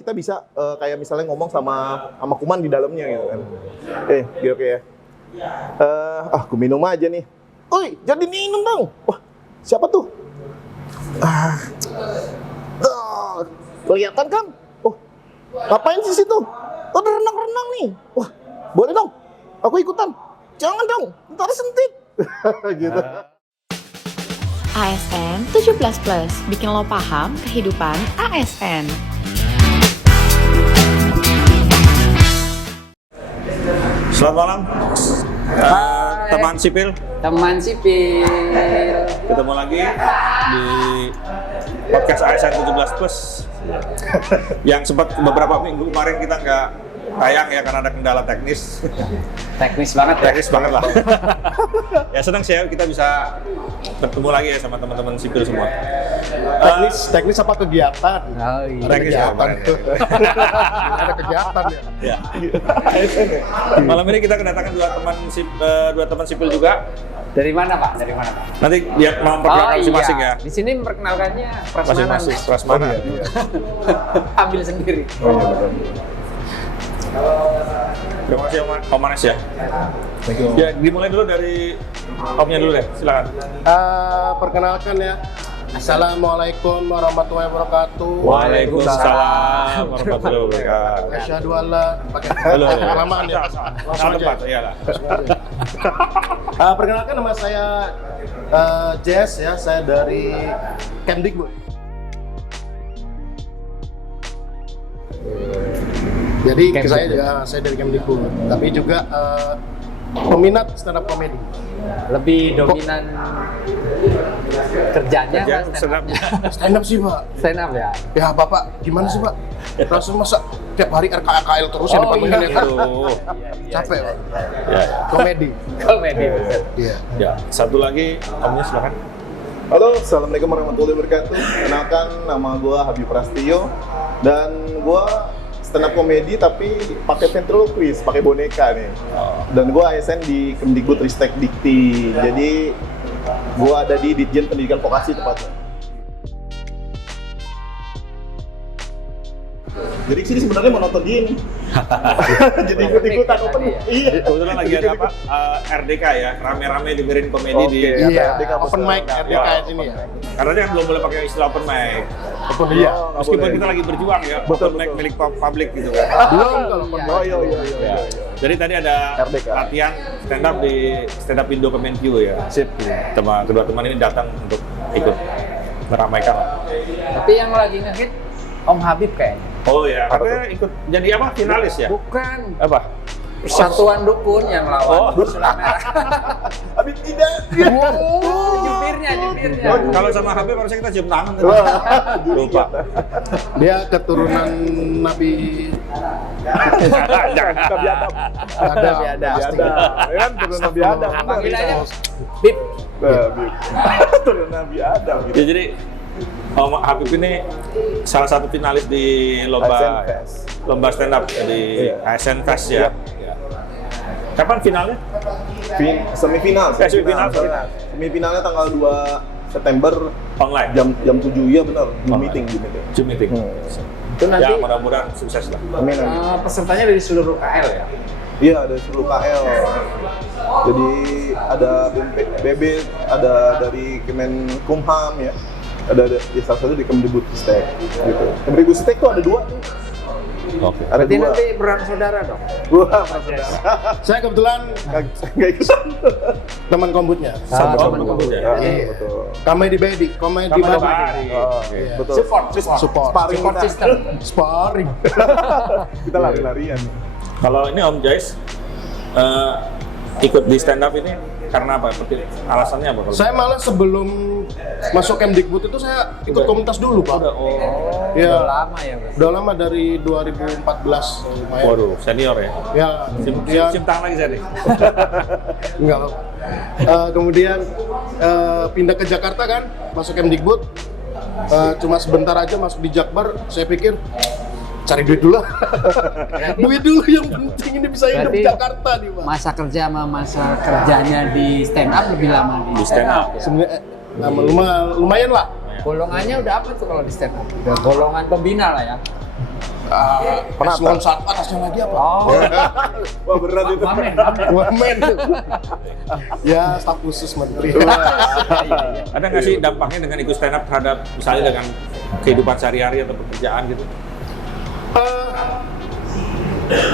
kita bisa kayak misalnya ngomong sama kuman di dalamnya gitu kan. Oke ya. Aku minum aja nih. Oi, jadi minum dong. Wah, siapa tuh? Kelihatan kan? Oh, ngapain sih situ? Oh, udah renang-renang nih. Wah, boleh dong. Aku ikutan. Jangan dong, ntar sentit. Gitu. ASN 17+, bikin lo paham kehidupan ASN. Selamat malam, teman sipil. Teman sipil. Ketemu lagi di podcast ASN 17+. Yang sempat beberapa minggu kemarin kita nggak tayang ya karena ada kendala teknis. Teknis banget ya? Teknis banget lah. Ya senang sih ya kita bisa bertemu lagi ya sama teman-teman sipil semua. Teknis apa kegiatan? Oh iya. Teknis ya kemarin. Ada kegiatan ya. Ya. Malam ini kita kedatangan dua teman sipil juga. Dari mana Pak? Dari mana Pak? Nanti dia memperkenalkan masing-masing ya. Di sini memperkenalkannya prasmanan. Masing-masing prasmanan. Iya. Ambil sendiri. Oh iya betul. Terima kasih Om Manes ya. Ya dimulai dulu dari Omnya dulu deh, silakan. Perkenalkan ya. Assalamualaikum warahmatullahi wabarakatuh. Waalaikumsalam warahmatullahi wabarakatuh. Asyhadu an la Halo. kelamaan ya. Langsung aja. Iyalah. Perkenalkan nama saya Jess ya, saya dari Kemdikbud. Jadi saya dari Kemdikbud, tapi juga peminat stand up comedy. Lebih dominan kerjanya Kerja, apa stand up-nya? Stand up sih Pak. Stand up ya? Ya Bapak, gimana sih Pak? Langsung masa tiap hari RKL terus yang dipanggilin ya? Aduh. Capek Pak. Ya. Komedi. Komedi betul. Iya. Ya, satu lagi Omnya silakan. Halo, assalamualaikum warahmatullahi wabarakatuh. Kenalkan, nama gue Habib Prasetyo dan gue stand up komedi tapi pakai ventriloquist, pakai boneka nih. Dan gue ASN di Kemdikbud Ristek Dikti. Jadi gue ada di Ditjen Pendidikan Vokasi tepatnya. Jadi sini sebenarnya mau nonton dia nih. Jadi ikut-ikutan open. Iya. Kebetulan lagi ada apa? RDK ya, rame-rame dengerin komedi di Iya, RDK open mic RDK ini ya. Karena dia belum boleh pakai istilah open mic. Open iya. Meskipun kita lagi berjuang ya, open mic milik publik gitu kan. Belum kalau open mic. Oh iya. Jadi tadi ada RDK. latihan stand up di Stand Up Indo Kemenq ya. Sip. Kedua teman ini datang untuk ikut meramaikan. Tapi yang lagi ngehit Om Habib kayaknya. Oh ya, katanya ikut jadi apa? Finalis ya? Bukan. Apa? Persatuan Dukun yang lawan Selat Merah. Habib tidak. Jubirnya. Kalau sama Habib harusnya kita cium tangan. Lupa. Dia keturunan Nabi Jangan. Nabi Adam. Adam. Ya kan turun Nabi Adam. Panggilannya Bib. Turun Nabi Adam. Ya jadi Om Habib ini salah satu finalis di lomba stand up di ASN Fest ya. Kapan finalnya? Semifinal. Semifinal. Semifinalnya tanggal 2 September Online. jam 7 ya benar. Di Online. meeting. Zoom meeting. Itu nanti Ya mudah-mudahan sukses lah. Amin. pesertanya dari seluruh KL ya? Iya, ada seluruh KL. Jadi ada BB, ada dari Kemenkumham ya. Ada salah satu di Kemdikbud Ristek gitu. Kemdikbud Ristek tuh ada 2 tuh. Oke. Ada Berarti 2. nanti berang saudara dong? Wah, Saya kebetulan nggak ikutan. teman kombutnya. Sama teman teman kamu. ya. Iya, betul. Komedi Bedi, komedi Sama Badi. Oh, Iya. betul. Support. Sparring Support kita. system. Sparring. Kita lari-larian. Kalau ini Om Jais ikut di stand up ini karena apa? Alasannya apa? Saya malah sebelum masuk Kemdikbud itu saya ikut komunitas dulu Pak. Udah Iya. lama ya berarti? Udah lama dari 2014. Lumayan. Waduh, senior ya. Ya, kemudian Cium tangan lagi saya nih. enggak. Kemudian pindah ke Jakarta kan, masuk Kemdikbud. Cuma sebentar aja masuk di Jakbar, saya pikir cari duit dulu. Duit dulu yang penting, ini bisa hidup Berarti di Jakarta nih Pak. Masa kerja sama masa kerjanya di stand up lebih lama Di stand up. ya? Sebenarnya lumayan lah. Golongannya udah apa tuh kalau di stand up? Udah golongan pembina lah ya? Eselon 1 atasnya lagi apa? Oh, Wah berat itu. wamen. Wamen. Ya, staf khusus menteri. Ada nggak sih dampaknya dengan ikut stand up terhadap misalnya dengan kehidupan sehari-hari atau pekerjaan gitu?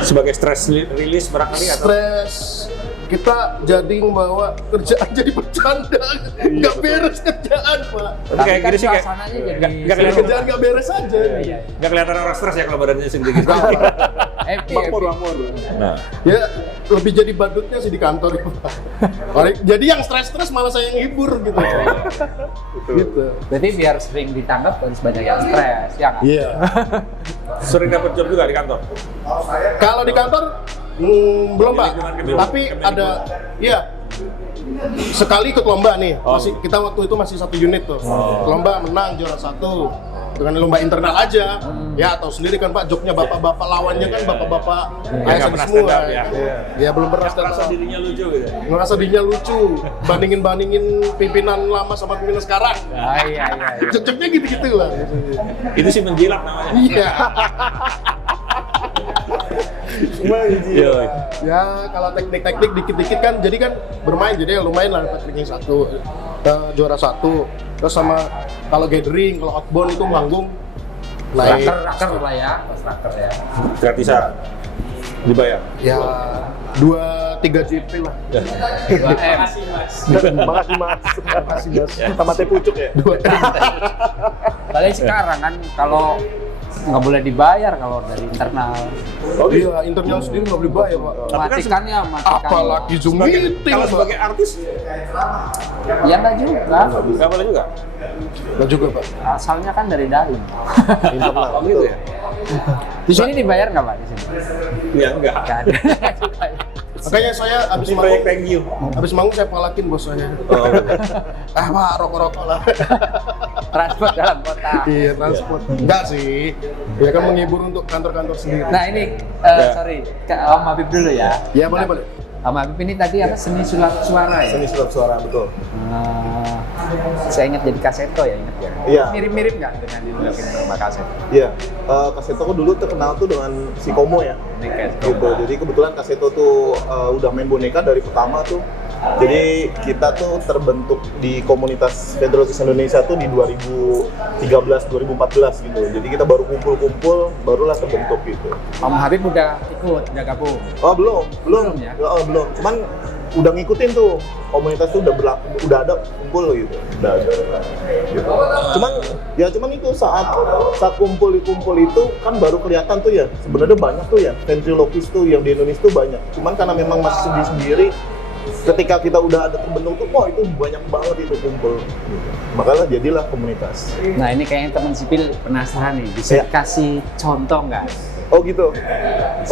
Sebagai stress release barangkali atau? Stres. Kita jadi membawa kerjaan jadi bercanda, nggak beres kerjaan, Pak. Tapi kayak gini sih kayak suasananya jadi nggak kelihatan, Kerjaan nggak beres aja. Iya. nggak kelihatan orang stres ya kalau badannya segede gitu. Happy. Nah, Ya, lebih jadi badutnya sih di kantor ya, Pak. Jadi yang stres-stres malah saya yang hibur gitu. Gitu. Berarti biar sering ditangkap harus banyak yang stres, ya nggak? Iya. sering dapat job juga di kantor. Kalau di kantor belum, Pak. Tapi ada, iya. Sekali ikut lomba nih. Kita waktu itu masih satu unit tuh. Lomba menang juara 1. Dengan lomba internal aja. Ya, tahu sendiri kan Pak, jobnya bapak-bapak lawannya kan bapak-bapak nggak ASN pernah semua. stand up, ya. Ya belum pernah stand Merasa up. dirinya lucu gitu. Ngerasa dirinya lucu. Bandingin pimpinan lama sama pimpinan sekarang. Iya. Cocoknya gitu-gitu lah. Itu sih menjilat namanya. Iya. Iya. Ya kalau teknik-teknik dikit-dikit kan, jadi kan bermain, jadi ya lumayan lah dapat ranking 1, juara 1. Terus sama kalau gathering, kalau outbound itu manggung naik. Raker lah ya, pas raker ya. Gratisan dibayar. Ya 2-3 JP lah. 2M. Makasih mas. Sama teh pucuk ya. Paling sekarang kan kalau nggak boleh dibayar kalau dari internal. Iya, internal sendiri nggak boleh bayar, Pak. Matikan ya, matikan. Apalagi Zoom meeting, Kalau Pak. sebagai artis Ya nggak juga. nggak boleh juga. Nggak juga, Pak. Asalnya kan dari dalam. Oh gitu ya? Di sini dibayar nggak Pak? Di sini? Ya enggak. Nggak ada. Makanya saya habis Ini proyek manggung, thank you. saya palakin bos saya. Oh, Pak, rokok-rokok lah. Transport dalam kota. Iya, transport. Enggak sih. Ya kan menghibur untuk kantor-kantor sendiri. Nah ini, sorry, ke Om Habib dulu ya. Ya, boleh. Om Habib ini tadi apa, seni sulap suara ya? Seni sulap suara, betul. Saya ingat jadi kaseto ya, ingat ya? Iya. Mirip-mirip nggak dengan diulangin sama kaset? Iya, Kaseto aku dulu terkenal tuh dengan si Komo ya. Gitu. Jadi kebetulan Kaseto tuh udah main boneka dari pertama tuh. Jadi kita tuh terbentuk di komunitas Ventriloquist Indonesia tuh di 2013-2014 gitu. Jadi kita baru kumpul-kumpul, barulah terbentuk gitu. Om Habib udah ikut, udah gabung. Oh belum Belum ya? belum. Cuman udah ngikutin tuh komunitas tuh udah ada kumpul gitu. Udah ada. Gitu. Cuman itu saat kumpul itu kan baru kelihatan tuh ya. Sebenarnya banyak tuh ya ventriloquist tuh yang di Indonesia tuh banyak. Cuman karena memang masih sendiri-sendiri, ketika kita udah ada terbentuk tuh, wah itu banyak banget itu kumpul. Gitu. Makanya jadilah komunitas. Nah ini kayaknya teman sipil penasaran nih, bisa Ya. kasih contoh nggak? Oh gitu.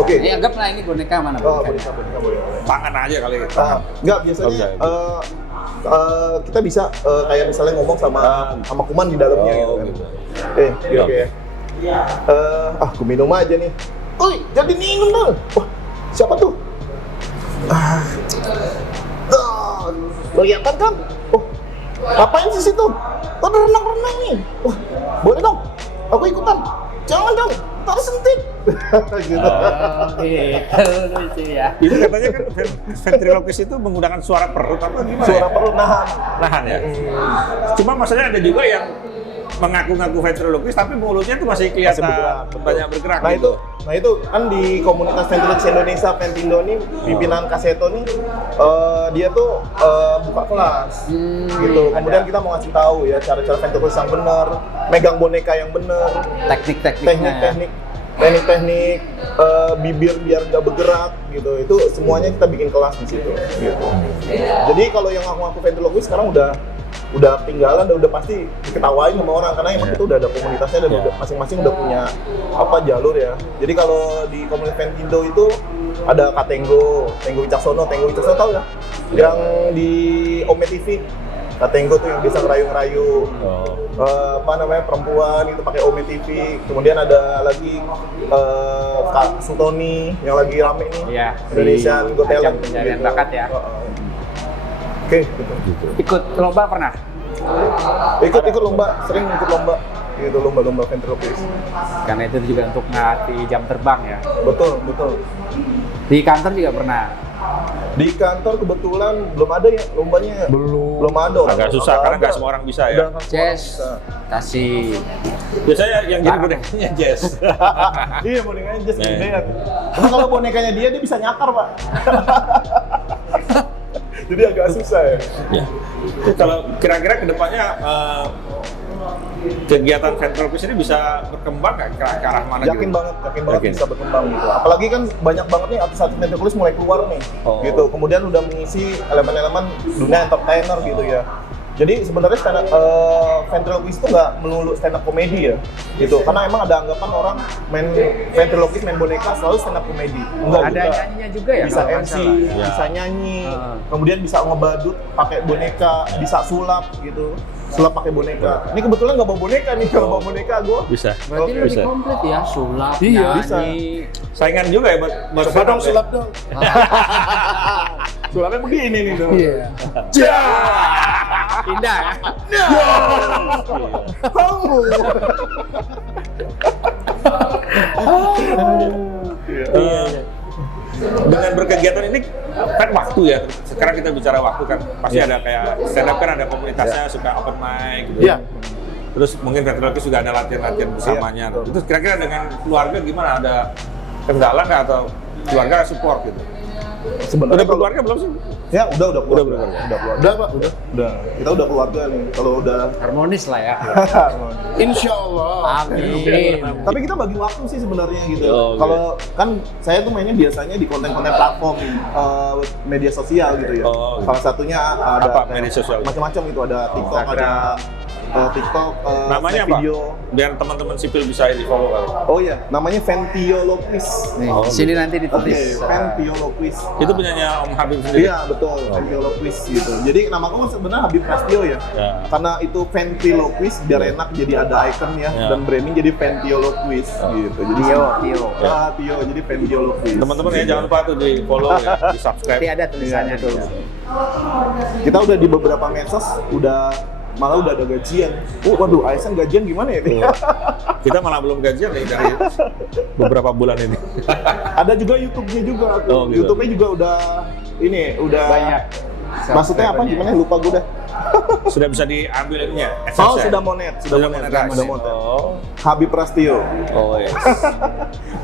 Oke. Ya anggaplah ini boneka mana Oh, boneka? boneka boleh. tangan aja kali. Enggak, biasanya kita bisa kayak misalnya ngomong sama kuman di dalamnya gitu kan. Gitu. Oke. Aku minum aja nih. Oi, jadi minum dong. Wah, siapa tuh? Kelihatan kan? Oh, ngapain sih situ? Oh, ada renang-renang nih. Wah, boleh dong. Aku ikutan. Jangan dong, tak sentit. Gitu. Gitu lucu ya. Itu katanya kan ventriloquist itu menggunakan suara perut apa gimana? Suara ya? perut nahan. Nahan ya. Cuma masalahnya ada juga yang mengaku-ngaku ventriloquist tapi mulutnya tuh masih kelihatan Betul. banyak bergerak. Nah gitu. itu kan di komunitas Ventriloquist Indonesia, Ventindo nih, pimpinan Kaseto nih, dia tuh buka kelas, gitu. Kemudian kita mau ngasih tahu ya cara-cara ventriloquist yang benar, megang boneka yang benar, Teknik-tekniknya. teknik-teknik bibir biar nggak bergerak, gitu. Itu semuanya kita bikin kelas di situ, gitu. Jadi kalau yang ngaku-ngaku ventriloquist sekarang udah tinggalan dan udah pasti diketawain sama orang karena emang kita udah ada komunitasnya dan udah masing-masing udah punya jalur ya. Jadi kalau di komunitas Ventindo itu ada Tenggo Wicaksono tahu ya? Yang di Ome TV, Tenggo tuh yang bisa ngerayu-ngerayu perempuan itu pakai Ome TV. Kemudian ada lagi Kak Sultoni yang lagi rame nih, Iya, Indonesian Got Talent pencarian bakat ya. Oke, gitu. Ikut lomba pernah? Ikut lomba, sering ikut lomba. gitu lomba-lomba ventriloquist. Karena itu juga untuk ngelatih jam terbang ya. Betul, betul. Di kantor juga pernah. Di kantor kebetulan belum ada ya lombanya. Belum ada. Agak susah karena nggak semua orang bisa ya. Jess, kasih. Biasanya yang jadi bonekanya Jess. Iya, bonekanya Jess gedean. Cuma kalau bonekanya dia bisa nyakar, Pak. Jadi agak susah ya. Ya. Kalau kira-kira kedepannya kegiatan ventriloquist ini bisa berkembang nggak ke arah mana? Yakin banget Yakin. bisa berkembang gitu. Apalagi kan banyak banget nih artis-artis ventriloquist mulai keluar nih, gitu. Kemudian udah mengisi elemen-elemen dunia entertainer gitu ya. Jadi sebenarnya ventriloquist itu nggak melulu stand up komedi ya, gitu. Karena emang ada anggapan orang main ventriloquist, main boneka selalu stand up komedi. Enggak Ada juga. nyanyinya juga ya? Bisa kalau nggak MC, salah? bisa nyanyi, kemudian bisa ngebadut pakai boneka, bisa sulap gitu. Sulap pakai boneka. Ini kebetulan nggak bawa boneka nih, kalau bawa boneka gue. Bisa. Berarti lebih Bisa. komplit ya, sulap, Iya, nyanyi. Saingan juga ya buat Coba dong sulap dong. Sulapnya begini nih dong. Iya. Indah ya? Kamu. Dengan berkegiatan ini kan waktu ya. Sekarang kita bicara waktu kan. Pasti ada kayak stand up kan ada komunitasnya suka open mic gitu. Iya. Terus mungkin ventriloquist juga ada latihan-latihan bersamanya. Itu kira-kira dengan keluarga gimana? Ada kendala nggak atau keluarga support gitu? Sebenarnya Udah keluarga belum sih? Ya udah keluarga. Udah. Udah keluarga. Udah, Pak, udah. Udah. Kita udah keluarga nih. Kalau udah Harmonis lah ya. Insya Allah. Amin. Tapi kita bagi waktu sih sebenarnya gitu. Oh, oke. Kalau kan saya tuh mainnya biasanya di konten-konten platform media sosial gitu ya. Oh, gitu. Salah satunya ada Apa kayak media sosial? macam-macam gitu, ada TikTok, Instagram. ada TikTok, Namanya snack apa? video. Biar teman-teman sipil bisa di follow kali. Oh iya, namanya Ventioloquist. Nih, Oh, sini nanti Oke, ditulis. Ventioloquist. Itu punyanya Om Habib sendiri. Iya betul, ventriloquist gitu. Jadi nama aku sebenarnya Habib Prastio ya. Ya. Karena itu ventriloquist biar enak, jadi ada ikonnya Ya. dan branding jadi Ventioloquist gitu. Jadi Tio. Tio jadi Ventioloquist. Teman-teman ya jangan lupa tuh di follow ya, di subscribe. Nanti ada tulisannya. Iya, betul. Kita udah di beberapa medsos malah udah ada gajian. Waduh, ASN gajian gimana ya? Tuh. Kita malah belum gajian nih dari beberapa bulan ini. Ada juga YouTube-nya juga. Oh, gitu. YouTube-nya juga udah Banyak. Maksudnya apa? Gimana? Lupa gue dah. Sudah bisa diambil ininya. Oh, adsense-nya? sudah monet, Sudah monetize. sudah monet. Oh. Habib Prastio. Oh yes.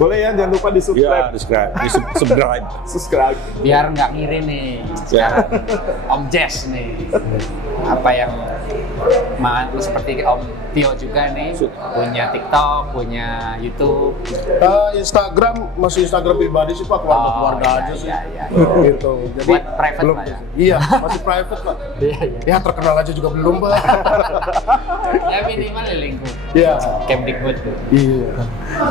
Boleh ya, jangan lupa di Ya, subscribe. subscribe. Subscribe. Biar nggak ngiri nih. Ya. Om Jess nih. Apa yang seperti Om Tio juga nih punya TikTok, punya YouTube. Instagram masih Instagram pribadi sih Pak, keluarga aja sih. Iya. Gitu. Jadi Buat private belum. lah ya. Iya, masih private Pak. Iya. Ya terkenal aja juga belum Pak. Ya minimal di lingkup. Iya. Kemdikbud. Iya.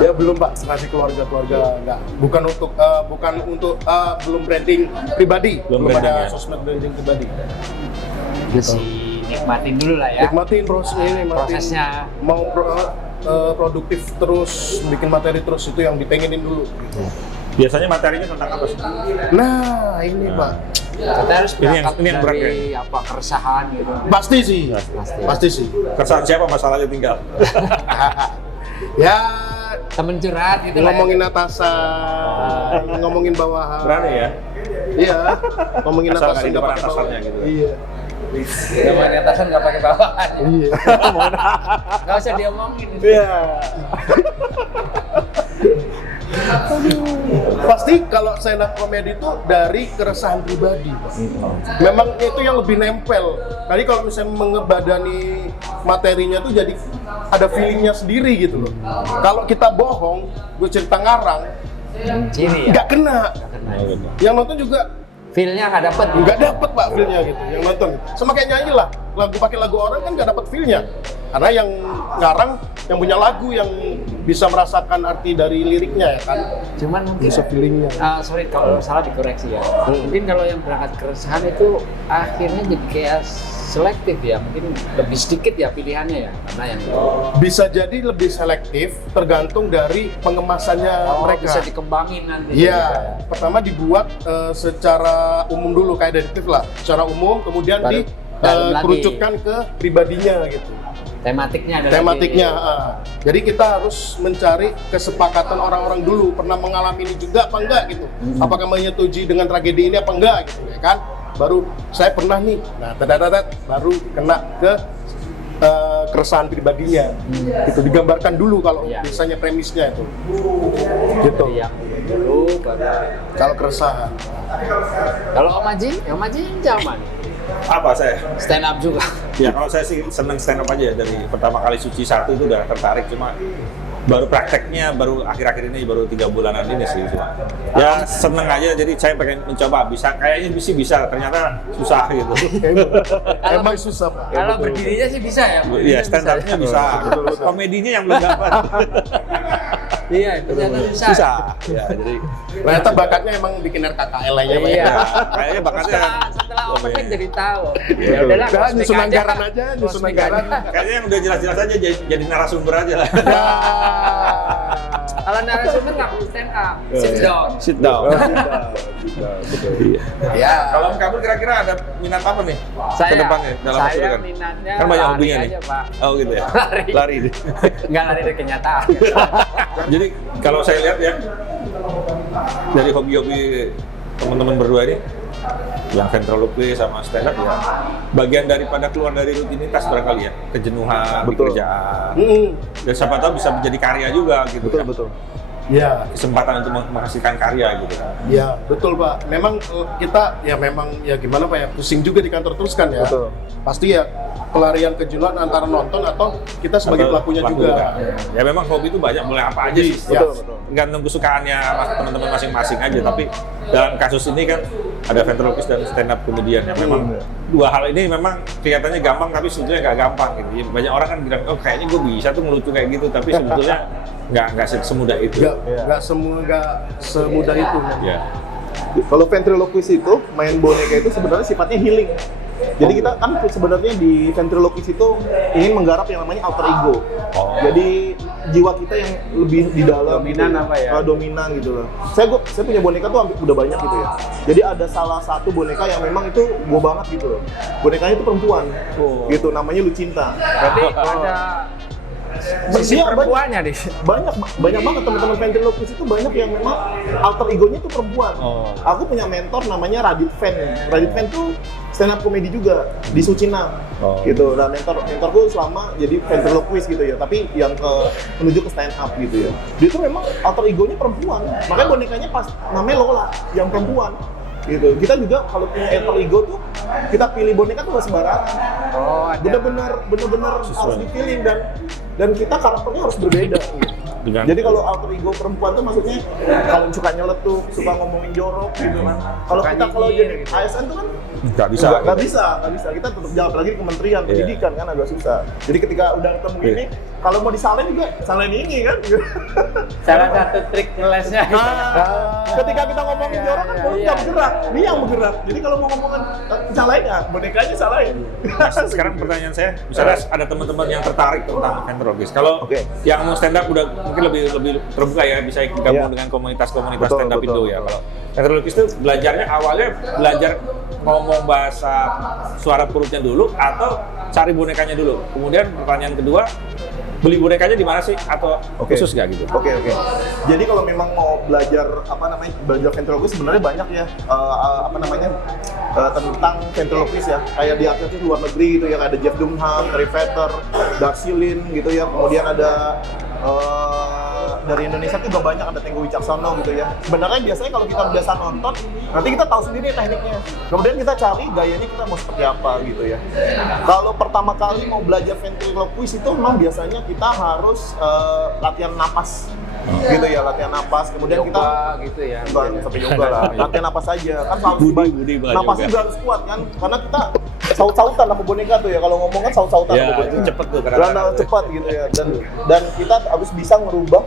Ya belum Pak, masih keluarga enggak. Bukan untuk belum branding pribadi. Belum Belum branding, ada ya. sosmed branding pribadi. Masih nikmatin dulu lah ya. Nikmatin Prosesnya. Mau produktif terus, bikin materi terus itu yang dipengenin dulu. Biasanya materinya tentang apa sih? Nah, ini Pak. Kita harus berangkat ini yang berat, dari apa keresahan gitu. Pasti sih. Pasti sih. Keresahan siapa masalahnya tinggal? Ya, Temen curhat gitu lah. ngomongin Ya. atasan, ngomongin bawahan. Berani ya? Iya, ngomongin Asal nggak atasan di nggak depan pakai atasannya bawahan. gitu. Iya. Ngomongin atasan nggak pakai bawahan. Ya. Iya. Nggak usah diomongin. Iya. Pasti kalau stand up comedy itu dari keresahan pribadi, Pak. Memang itu yang lebih nempel. Tadi kalau misalnya mengebadani materinya tuh jadi ada feelingnya sendiri gitu loh. Kalau kita bohong, gue cerita ngarang, Sini ya. nggak kena. Oh, gitu. Yang nonton juga Feel-nya nggak dapet. nggak dapet Pak feelnya gitu. Yang nonton sama kayak nyanyi lah. Lagu pakai lagu orang kan nggak dapet feelnya. Karena yang ngarang, yang punya lagu yang bisa merasakan arti dari liriknya ya kan. Cuman mungkin Bisa feelingnya. sorry kalau salah dikoreksi ya. Mungkin kalau yang berangkat keresahan itu akhirnya jadi kayak selektif ya. Mungkin lebih sedikit ya pilihannya ya. Karena yang Bisa jadi lebih selektif tergantung dari pengemasannya mereka. bisa dikembangin nanti. Iya, pertama dibuat secara umum dulu kayak detektif lah, secara umum kemudian Baru dalam lagi. dikerucutkan ke pribadinya gitu. Tematiknya ada tematiknya. lagi. Jadi kita harus mencari kesepakatan orang-orang dulu pernah mengalami ini juga apa enggak gitu. Apakah menyetujui dengan tragedi ini apa enggak gitu ya kan. Baru saya pernah nih. Nah, baru kena ke keresahan pribadinya. Itu digambarkan dulu kalau Iya. biasanya premisnya itu. Gitu. Jadi yang dulu baru. Kalau keresahan. Kalau Om Haji zaman Apa saya? stand up juga. Ya kalau saya sih seneng stand up aja dari pertama kali Suci 1 itu udah tertarik, cuma baru prakteknya baru akhir-akhir ini baru 3 bulanan ini sih cuma. Ya seneng aja, jadi saya pengen mencoba, kayaknya bisa, ternyata susah gitu. Emang susah Pak. Kalau berdirinya sih bisa ya. Iya, stand up-nya bisa. Komedinya yang belum dapat. Iya, ternyata susah. Susah. Ya, jadi Ternyata bakatnya emang bikin RKKL aja Pak. Iya. kayaknya bakatnya Setelah opening jadi tahu. Iya. Ya udahlah, Udah, cosmic nyusun aja. anggaran aja, nyusun Cosmic anggaran. aja. kayaknya yang udah jelas-jelas aja jadi narasumber aja lah. Kalau narasumber nggak perlu stand up, sit down. Sit down. Iya. Ya. Kalau kamu kira-kira ada minat apa nih Saya, ke depannya dalam waktu saya dekat? minatnya Kan banyak lari hobinya nih. aja, Pak. Oh gitu ya. Lari. deh. Nggak lari dari kenyataan. Jadi kalau saya lihat ya dari hobi-hobi teman-teman berdua ini, yang ventriloquist sama stand up ya, bagian daripada keluar dari rutinitas barangkali ya, kejenuhan di Betul. kerjaan. Mm-mm. Dan siapa tahu bisa menjadi karya juga gitu. kan. Betul. Ya. Kesempatan untuk menghasilkan karya gitu kan. Ya, betul Pak. Memang kita ya memang ya gimana Pak ya, pusing juga di kantor terus kan ya. Betul. Pasti ya pelarian kejenuhan antara nonton atau kita sebagai Atau pelakunya pelaku juga. Ya memang hobi itu banyak, mulai apa aja sih. Ya. Betul. Tergantung kesukaannya teman-teman masing-masing aja. Tapi dalam kasus ini kan ada ventriloquist dan stand up comedian yang memang dua hal ini memang kelihatannya gampang tapi sebetulnya nggak gampang gitu. Banyak orang kan bilang, oh kayaknya gue bisa tuh ngelucu kayak gitu, tapi sebetulnya nggak semudah itu. Nggak semudah itu. Ya. Kalau ventriloquist itu main boneka itu sebenarnya sifatnya healing. Jadi kita kan sebenarnya di ventriloquist itu ingin menggarap yang namanya alter ego. Oh. Jadi jiwa kita yang lebih di dalam Dominan gitu. apa ya? Dominan gitu loh. Saya punya boneka tuh hampir udah banyak gitu ya. Jadi ada salah satu boneka yang memang itu gue banget gitu loh. Bonekanya itu perempuan. Gitu namanya Lucinta. Berarti ada sisi Iya, perempuannya deh. banyak banget teman-teman ventriloquist itu banyak yang memang alter egonya itu perempuan. Oh. Aku punya mentor namanya Radit Fan. Radit Fan tuh stand up comedy juga di Sucina. Oh. Gitu. Nah, mentorku selama jadi ventriloquist gitu ya, tapi yang menuju ke stand up gitu ya. Dia tuh memang alter egonya perempuan. Makanya bonekanya pas namanya Lola yang perempuan. Gitu. Kita juga kalau punya alter ego tuh kita pilih boneka tuh nggak sembarangan. Oh, ada. Bener-bener harus dipilih dan kita karakternya harus berbeda. Dengan- Jadi kalau alter ego perempuan tuh maksudnya kalau suka nyeletuk, suka ngomongin jorok gitu kan. Kalau Suka kita kalau nyinyir jadi gitu. ASN tuh kan Nggak bisa. nggak bisa. Kita tetap jawab lagi di Kementerian Iya. Pendidikan kan agak susah. Jadi ketika udah ketemu Iya. ini, kalau mau disalahin juga salahin ini kan. Salah satu trik ngelesnya. Ketika kita ngomongin jorok kan mulut nggak bergerak, dia yang bergerak. Jadi kalau mau ngomongin salahin ya, bonekanya salahin. Nah, sekarang pertanyaan saya, misalnya ada teman-teman yang tertarik tentang ventriloquist. Kalau Oke. yang mau stand up udah mungkin lebih terbuka ya, bisa gabung Iya. dengan komunitas-komunitas Betul, stand up betul, Indo ya. betul. Kalau ventriloquist itu belajarnya awalnya belajar ngomong bahasa suara perutnya dulu atau cari bonekanya dulu. Kemudian pertanyaan kedua, beli bonekanya di mana sih atau Oke. khusus nggak gitu? Oke. Jadi kalau memang mau belajar belajar ventriloquist sebenarnya banyak ya tentang ventriloquist ya. Kayak di artis luar negeri gitu ya, ada Jeff Dunham, Terry Vetter, Darcy Lin gitu ya. Kemudian ada dari Indonesia juga banyak, ada Tenggu Wicaksono gitu ya. Sebenarnya biasanya kalau kita biasa nonton, nanti kita tahu sendiri tekniknya. Kemudian kita cari gayanya kita mau seperti apa gitu ya. Kalau pertama kali mau belajar ventriloquist itu memang biasanya kita harus latihan napas. Gitu ya, latihan napas. Kemudian kita Yoga gitu ya. bukan sampai yoga lah, latihan napas aja kan harus Budi bahas napasnya yoga. juga harus kuat kan, karena kita saut-sautan sama boneka tuh ya, kalau ngomong kan saut-sautan Ya, sama boneka. itu cepet tuh kadang-kadang. Karena cepat gitu ya, dan kita harus bisa merubah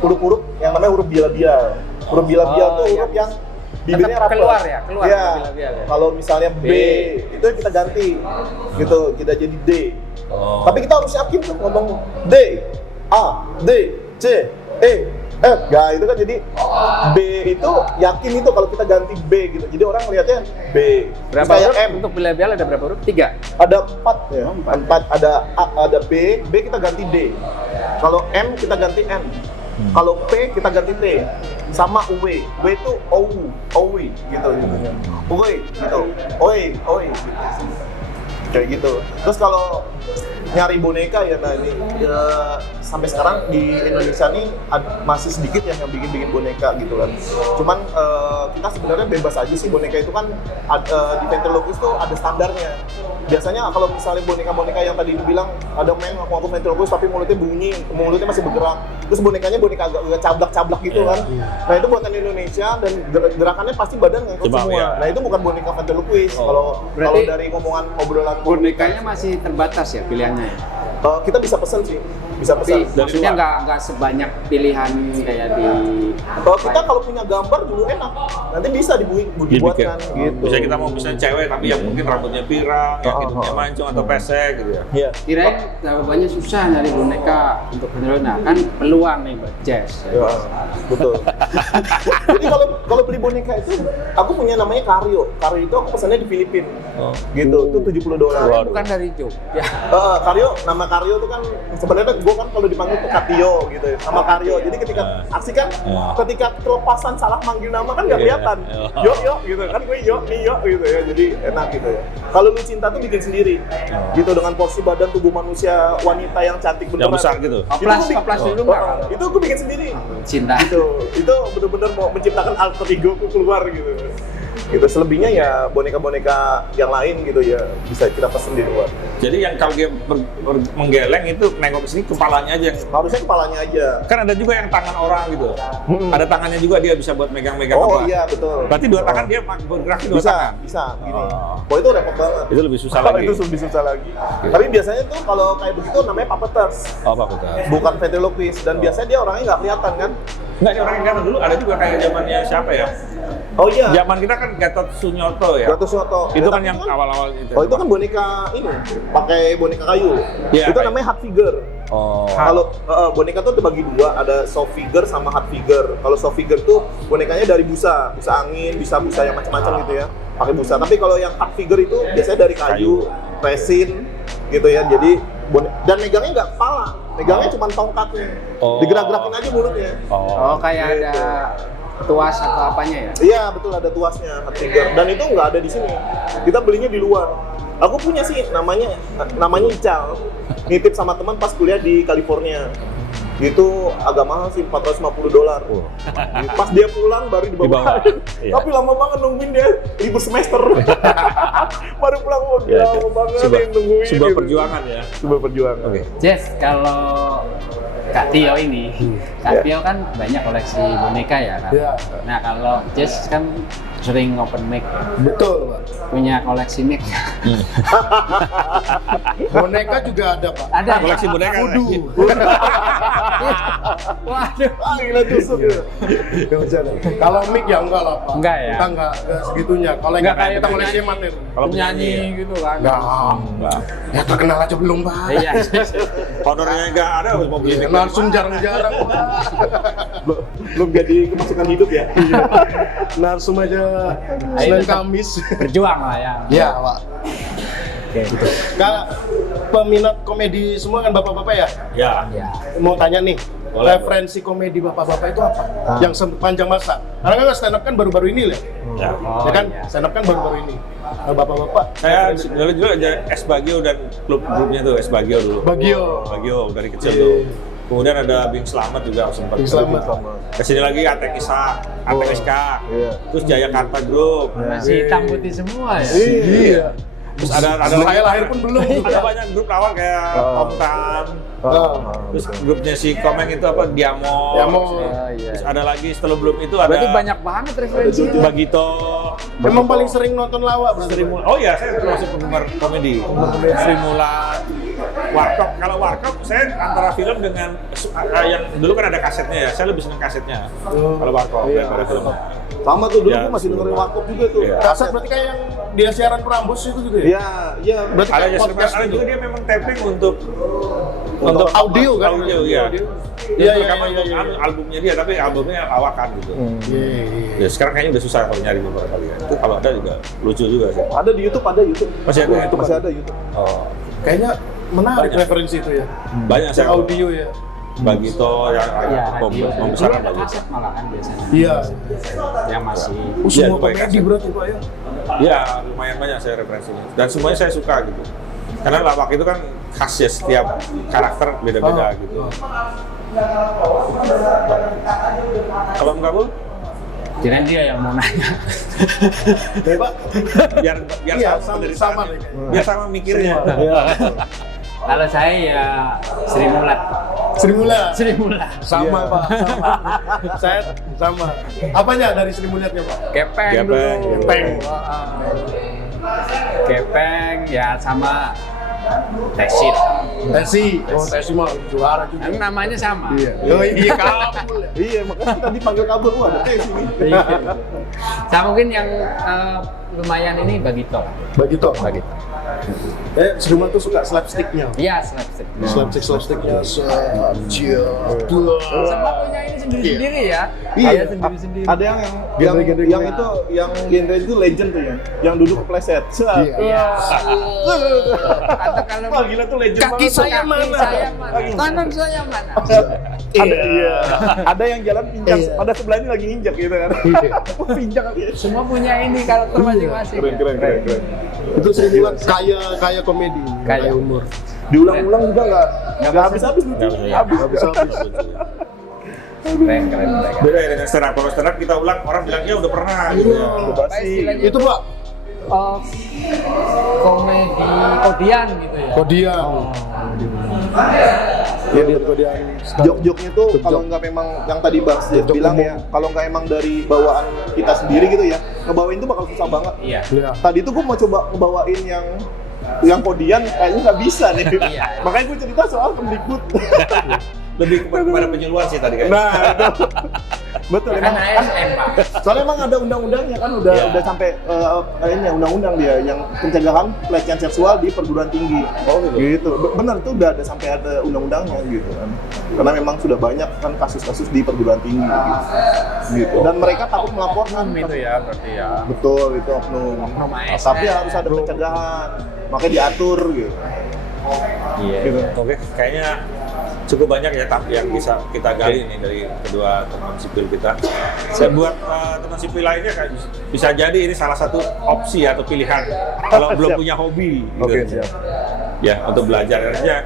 huruf-huruf yang namanya huruf bilabial. Huruf bilabial tuh huruf yang bibirnya Tetap rapet. keluar ya, keluar Ya. bilabial ya. Kalau misalnya B, itu kita ganti gitu, kita jadi D. Oh. Tapi kita harus yakin tuh ngomong D, A, D, C, E, Enggak, itu kan jadi B itu yakin itu kalau kita ganti B gitu. Jadi orang lihatnya B. Berapa Terus kayak huruf? M. Untuk bilabial ada berapa huruf? 3. Ada 4 ya. Oh, 4. 4 ada A, ada B kita ganti D. Kalau M kita ganti N. Kalau P kita ganti T. Sama W. W itu OW gitu. OW gitu. OE gitu. Kayak gitu. Terus kalau nyari boneka ya, nah ini sampai sekarang di Indonesia nih masih sedikit yang bikin boneka gitu kan. Cuman kita sebenarnya bebas aja sih, boneka itu kan di ventriloquist tuh ada standarnya. Biasanya kalau misalnya boneka-boneka yang tadi dibilang ada main ngaku ventriloquist tapi mulutnya masih bergerak. Terus bonekanya boneka agak cablak-cablak gitu kan. Nah itu buatan Indonesia dan gerakannya pasti badan ngangkut Coba, semua. ya. Nah itu bukan boneka ventriloquist. Kalau Berarti dari ngomongan obrolan Bonekanya masih terbatas ya pilihannya ya? kita bisa pesen sih, bisa Tapi pesan. maksudnya nggak sebanyak pilihan kayak di Kita kalau punya gambar dulu enak, nanti bisa dibuatkan gitu. Bisa kita mau misalnya cewek tapi yang mungkin rambutnya pirang, yang hidungnya mancung atau pesek gitu ya. Iya. kirain banyak susah nyari boneka untuk beneran. Nah kan peluang nih buat Jess. Ya, betul. Jadi kalau beli boneka itu, aku punya namanya Karyo. Karyo itu aku pesannya di Filipina. Gitu, itu $70. Karyo bukan dari Jogja. Karyo, nama Karyo itu kan sebenarnya gue kan kalau dipanggil tuh Katio gitu ya, sama Karyo. Jadi ketika aksi kan, ketika kelepasan salah manggil nama kan nggak kelihatan. Yo gitu kan, gue yo gitu ya. Jadi enak gitu ya. Kalau lu cinta tuh bikin sendiri, gitu dengan porsi badan tubuh manusia wanita yang cantik beneran. Yang besar gitu. Oplas dulu nggak? Itu gue bikin sendiri. Cinta. Gitu. Itu benar-benar mau menciptakan alter ego ku keluar gitu. Gitu. Selebihnya ya boneka-boneka yang lain gitu ya bisa kita pesen di luar. Jadi yang kalau dia menggeleng itu nengok ke sini kepalanya aja. Harusnya kepalanya aja. Kan ada juga yang tangan orang gitu. Ada tangannya juga dia bisa buat megang-megang Oh apa. iya betul. Berarti dua tangan dia bergerak di dua tangan. Bisa gini. Oh itu repot banget. Itu lebih susah lagi. Itu lebih susah lagi. Tapi biasanya tuh kalau kayak begitu namanya puppeteers. Oh, apa betul? Bukan ventriloquist dan biasanya dia orangnya nggak kelihatan kan. Enggak, ini orang yang kan dulu ada juga kayak zamannya siapa ya? Oh iya. Zaman kita kan Gatot Sunyoto ya. Gatot Sunyoto. Itu kan Tapi yang awal-awal itu. Oh itu kan boneka ini, pakai boneka kayu. Iya, Itu kayu. namanya hard figure. Oh. Kalau boneka tuh terbagi dua, ada soft figure sama hard figure. Kalau soft figure tuh bonekanya dari busa angin, bisa busa yang macam-macam gitu ya, pakai busa. Tapi kalau yang hard figure itu biasanya dari kayu, resin gitu ya. Jadi dan megangnya nggak kepala, megangnya cuma tongkatnya. Oh. Digerak-gerakin aja mulutnya. Oh kayak Gitu. ada tuas atau apanya ya? Iya betul, ada tuasnya hard figure dan itu nggak ada di sini. Kita belinya di luar. Aku punya sih namanya Ical. Nitip sama teman pas kuliah di California. Itu agak mahal sih, $450. Pas dia pulang baru dibawa. Iya. Tapi lama banget nungguin dia libur semester. Baru pulang, oh Ya, lama banget nih nungguin. sebuah gitu. perjuangan ya. Sebuah perjuangan. Oke. Jess, kalau Kak Tio ini, Kak Tio kan banyak koleksi boneka ya kan? Iya. Nah kalau Jess kan sering open mic, Betul, Pak. punya koleksi mic. Boneka juga ada, Pak. Ada Koleksi boneka. Kudu. Waduh. Ah, gila tusuk ya. Nggak bercanda. Kalau mic ya enggak lah, Pak. Enggak ya? Kita enggak segitunya. Kalau Enggak enggak kayak kita koleksi amatir. Kalau penyanyi gitu kan? Enggak. Ya terkenal aja belum, Pak. Iya. Honornya nggak ada mau beli mic. Langsung jarang-jarang, Pak. Belum jadi kemasukan hidup ya. Narsum aja Ayo, Senin tetap Kamis. Berjuang lah ya. Iya, Pak. Gitu. Kak, peminat komedi semua kan bapak-bapak ya? Ya. Ya. Mau tanya nih, Boleh, referensi komedi bapak-bapak itu apa? Yang sepanjang masa? Karena kan stand up kan baru-baru ini lah. Ya. Oh, Ya kan? iya. Stand up kan baru-baru ini. Nah, bapak-bapak, Saya dulu juga aja S Bagio dan grupnya tuh S Bagio dulu. Bagio dari kecil Iya. tuh. Kemudian ada Bing Slamet juga sempat. Bing Slamet. Kesini lagi Atek Isa, Atek SK. Iya. Terus Jayakarta Group. Masih hitam putih semua ya? Iya. Terus ada Saya lahir pun belum. ada banyak grup awal kayak Om Tan. Terus grupnya si Komeng itu apa? Diamo. Diamo. Iya. Terus ada lagi setelah belum itu ada Berarti banyak banget referensinya. Bagito. Emang paling sering nonton lawak berarti. Sri Mulat. Oh iya, saya termasuk penggemar komedi. Sri Mulat, Warkop. Kalau Warkop, saya antara film dengan yang dulu kan ada kasetnya ya. Saya lebih seneng kasetnya. Kalau Warkop daripada film. Sama tuh dulu Ya, gua masih dengerin Warkop juga tuh. Iya. Kaset berarti kayak yang dia siaran Prambors itu juga ya? Iya, iya. Berarti Ada kayak ya, podcast ada gitu. juga dia memang taping untuk untuk audio kan? Audio, iya. Iya, Dia iya, rekaman iya, untuk iya. albumnya dia, tapi albumnya lawakan gitu. Ya sekarang kayaknya udah susah kalau nyari beberapa kali ya. Itu kalau ada juga lucu juga sih. Ada di YouTube, ada YouTube. Masih ada ya? Masih ada YouTube. Oh, Kayaknya menarik Banyak. referensi itu ya. banyak Yang saya audio ya. Bagito yang Iya, membesarkan dulu ada Bagito. kaset malah kan biasanya. Iya. Yang masih Oh, Iya, semua baik, komedi asik. berarti Pak ya. Iya, lumayan banyak saya referensinya. Dan semuanya saya suka gitu. Karena lawak itu kan khas ya, setiap karakter beda-beda gitu. Kalau Kabul, kirain dia yang mau nanya. Pak. biar Iya, sama sama- dari sama sana. deh kayaknya. Biar sama mikirnya. Kalau saya ya Sri Mulat. Sri Mulat. Sri Mulat. Sama Iya. Pak. Sama. Saya sama. Apanya dari Sri Mulatnya Pak? Kepeng Kepeng, dulu. Kepeng. Kepeng ya sama Tesil. Tesi. Oh, Tesi mah juara juga. Kan namanya sama. Iya. Oh iya kabul ya. Iya, makanya kita dipanggil kabur. Wah, ada tes ini. Sama mungkin yang lumayan ini Bagito. Bagito. Sri Mulat tuh suka slapsticknya. Iya, slapstick. Slapsticknya Semua punya ini sendiri-sendiri ya. Iya, Iya, sendiri-sendiri. ada yang Genre-genre yang gue. itu yang genre itu legend tuh ya. Yang duduk kepleset. Iya. Atau kalau Wah, gila tuh legend Kaki banget. saya mana? Kaki saya mana? Kanan saya mana? Ada, iya. Ada yang jalan pincang, Iya. pada sebelahnya lagi nginjak gitu kan. Pincang. Semua punya ini karakter masing-masing. Keren. Itu Sri Mulat kaya komedi, Kaya. kaya umur. Diulang-ulang juga nggak habis-habis lucu. Habis. Keren. Beda ya dengan stand up. Kalau stand up kita ulang, orang bilangnya udah pernah gitu ya. Udah basi. Itu Pak, Komedi kodian gitu ya. Kodian. Ya dia Kodian. Jok-joknya tuh kalau nggak memang yang tadi Bang Jeff Jok bilang umum. ya, kalau nggak emang dari bawaan kita sendiri gitu ya, ngebawain tuh bakal susah banget. Iya. Iya. Tadi tuh gue mau coba ngebawain yang kodian kayaknya nggak bisa nih. Iya. Makanya gue cerita soal Kemdikbud. Lebih kepada penyuluhan sih tadi kayaknya. Nah, itu. Betul Kan emang. ASN, Pak. Soalnya emang ada undang-undangnya kan udah Iya. udah sampai ini undang-undang dia yang pencegahan pelecehan seksual di perguruan tinggi. Oh, gitu. Gitu. Benar itu udah ada sampai ada undang-undangnya gitu kan. Karena memang sudah banyak kan kasus-kasus di perguruan tinggi gitu. Dan mereka takut melaporkan Itu ya berarti ya. Betul itu oknum. Oknum ASN. Tapi harus ada pencegahan. Makanya diatur gitu. Iya. Gitu. Oke, kayaknya cukup banyak ya yang bisa kita gali nih dari kedua teman sipil kita. Saya buat teman sipil lainnya kan bisa jadi ini salah satu opsi atau pilihan kalau belum Siap. punya hobi. Gitu. Oke, siap. Ya untuk belajar artinya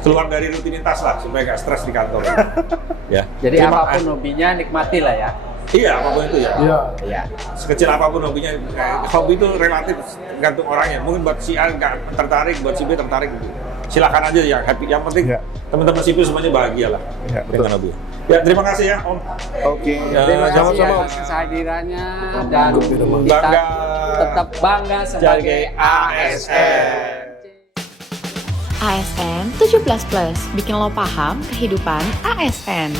keluar dari rutinitas lah supaya nggak stres di kantor. Ya. Jadi Terima- apapun hobinya nikmati lah ya. Iya apapun itu ya. Iya. Iya. Sekecil apapun hobinya, hobi itu relatif tergantung orangnya. Mungkin buat si A nggak tertarik, buat si B tertarik gitu. Silakan aja ya, happy. Yang penting Ya. teman-teman sipil semuanya bahagia lah Ya, dengan hobi. Ya terima kasih ya Om. Oke. Ya, Terima kasih sama-sama. atas kehadirannya dan kita Bangga tetap bangga sebagai ASN. ASN 17+, bikin lo paham kehidupan ASN.